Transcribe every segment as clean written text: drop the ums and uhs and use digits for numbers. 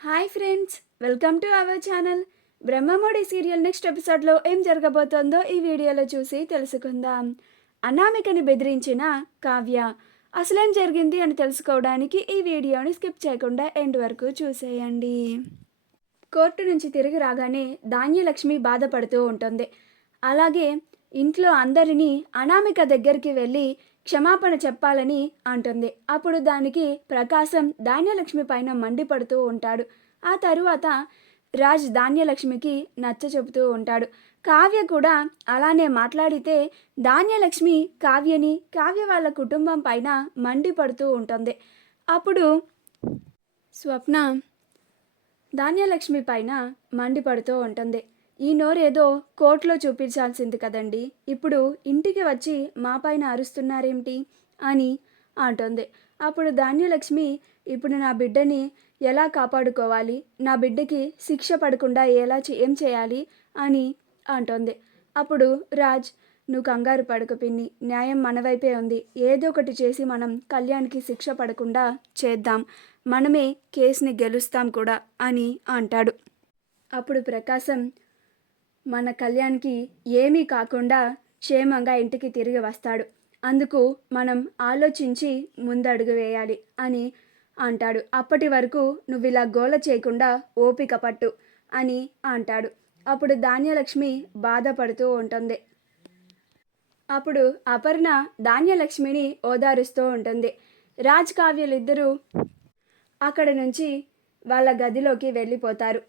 Hi friends, welcome to our channel. Brahmamudi serial next ఎపిసోడ్లో ఏం జరగబోతోందో ఈ వీడియోలో చూసి తెలుసుకుందాం. అనామికని బెదిరించిన కావ్య అసలేం జరిగింది అని తెలుసుకోవడానికి ఈ వీడియోని స్కిప్ చేయకుండా ఎండ్ వరకు చూసేయండి. కోర్టు నుంచి తిరిగి రాగానే ధాన్యలక్ష్మి బాధపడుతూ ఉంటుంది. అలాగే ఇంట్లో అందరినీ అనామిక దగ్గరికి వెళ్ళి క్షమాపణ చెప్పాలని అంటుంది. అప్పుడు దానికి ప్రకాశం ధాన్యలక్ష్మి పైన మండిపడుతూ ఉంటాడు. ఆ తరువాత రాజ్ ధాన్యలక్ష్మికి నచ్చ చెబుతూ ఉంటాడు. కావ్య కూడా అలానే మాట్లాడితే ధాన్యలక్ష్మి కావ్య వాళ్ళ కుటుంబం పైన మండిపడుతూ ఉంటుంది. అప్పుడు స్వప్న ధాన్యలక్ష్మి పైన మండిపడుతూ ఉంటుంది. ఈ నోరేదో కోర్టులో చూపించాల్సింది కదండి, ఇప్పుడు ఇంటికి వచ్చి మా పైన అరుస్తున్నారేమిటి అని అంటుంది. అప్పుడు ధాన్యలక్ష్మి, ఇప్పుడు నా బిడ్డని ఎలా కాపాడుకోవాలి, నా బిడ్డకి శిక్ష పడకుండా ఏం చేయాలి అని అంటుంది. అప్పుడు రాజ్, నువ్వు కంగారు పడకు పిన్ని, న్యాయం మన వైపే ఉంది, ఏదో ఒకటి చేసి మనం కళ్యాణ్కి శిక్ష పడకుండా చేద్దాం, మనమే కేసుని గెలుస్తాం కూడా అని అంటాడు. అప్పుడు ప్రకాశం, మన కళ్యాణ్కి ఏమీ కాకుండా క్షేమంగా ఇంటికి తిరిగి వస్తాడు, అందుకు మనం ఆలోచించి ముందడుగు వేయాలి అని అంటాడు. అప్పటి వరకు నువ్వు ఇలా గోల చేయకుండా ఓపిక పట్టు అని అంటాడు. అప్పుడు ధాన్యలక్ష్మి బాధపడుతూ ఉంటుంది. అప్పుడు అపర్ణ ధాన్యలక్ష్మిని ఓదారుస్తూ ఉంటుంది. రాజ్ కావ్యలిద్దరూ అక్కడ నుంచి వాళ్ళ గదిలోకి వెళ్ళిపోతారు.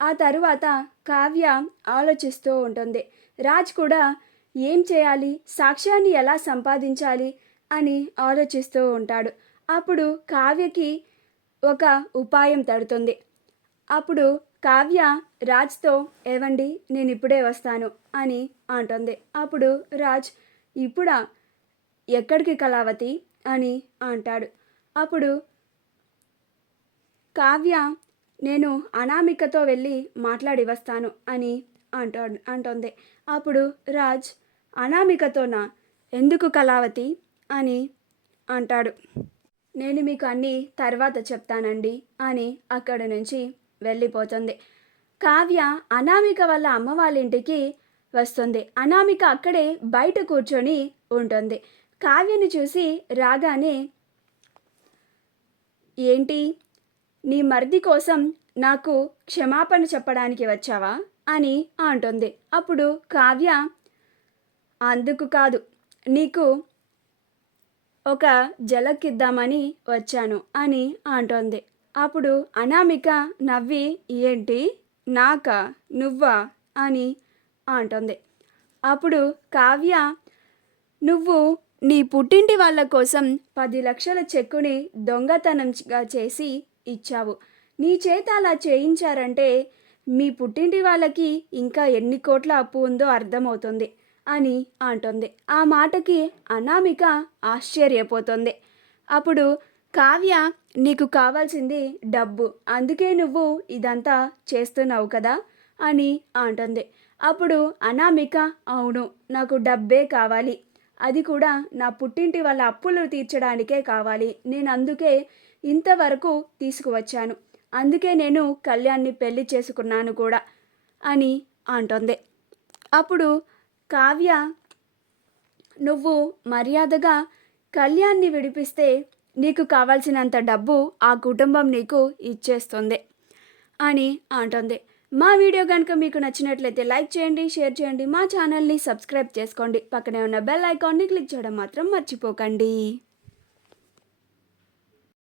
ఆ తరువాత కావ్య ఆలోచిస్తూ ఉంటుంది. రాజ్ కూడా ఏం చేయాలి, సాక్ష్యాన్ని ఎలా సంపాదించాలి అని ఆలోచిస్తూ ఉంటాడు. అప్పుడు కావ్యకి ఒక ఉపాయం తడుతుంది. అప్పుడు కావ్య రాజ్తో, ఏవండి నేను ఇప్పుడే వస్తాను అని అంటుంది. అప్పుడు రాజ్, ఇప్పుడా, ఎక్కడికి కళావతి అని అంటాడు. అప్పుడు కావ్య, నేను అనామికతో వెళ్ళి మాట్లాడి వస్తాను అని అంటోంది. అప్పుడు రాజ్, అనామికతోనా, ఎందుకు కళావతి అని అంటాడు. నేను మీకు అన్నీ తర్వాత చెప్తానండి అని అక్కడి నుంచి వెళ్ళిపోతుంది. కావ్య అనామిక వాళ్ళ అమ్మ వాళ్ళ ఇంటికి వస్తుంది. అనామిక అక్కడే బయట కూర్చొని ఉంటుంది. కావ్యని చూసి రాగానే, ఏంటి, నీ మరిది కోసం నాకు క్షమాపణ చెప్పడానికి వచ్చావా అని అంటుంది. అప్పుడు కావ్య, అందుకు కాదు, నీకు ఒక జలకిద్దామని వచ్చాను అని అంటోంది. అప్పుడు అనామిక నవ్వి, ఏంటి, నాకా, నువ్వా అని అంటుంది. అప్పుడు కావ్య, నువ్వు నీ పుట్టింటి వాళ్ళ కోసం 10 లక్షల చెక్కుని దొంగతనంగా చేసి ఇచ్చావు. నీ చేత అలా చేయించారంటే మీ పుట్టింటి వాళ్ళకి ఇంకా ఎన్ని కోట్ల అప్పు ఉందో అర్థమవుతుంది అని అంటుంది. ఆ మాటకి అనామిక ఆశ్చర్యపోతుంది. అప్పుడు కావ్య, నీకు కావాల్సింది డబ్బు, అందుకే నువ్వు ఇదంతా చేస్తున్నావు కదా అని అంటుంది. అప్పుడు అనామిక, అవును, నాకు డబ్బే కావాలి, అది కూడా నా పుట్టింటి వాళ్ళ అప్పులు తీర్చడానికే కావాలి, నేను అందుకే ఇంతవరకు తీసుకువచ్చాను, అందుకే నేను కళ్యాణ్ని పెళ్లి చేసుకున్నాను కూడా అని అంటుంది. అప్పుడు కావ్య, నువ్వు మర్యాదగా కళ్యాణ్ని విడిపిస్తే నీకు కావాల్సినంత డబ్బు ఆ కుటుంబం నీకు ఇచ్చేస్తుంది అని అంటుంది. మా వీడియో కనుక మీకు నచ్చినట్లయితే లైక్ చేయండి, షేర్ చేయండి, మా ఛానల్ని సబ్స్క్రైబ్ చేసుకోండి, పక్కనే ఉన్న బెల్ ఐకాన్ని క్లిక్ చేయడం మాత్రం మర్చిపోకండి.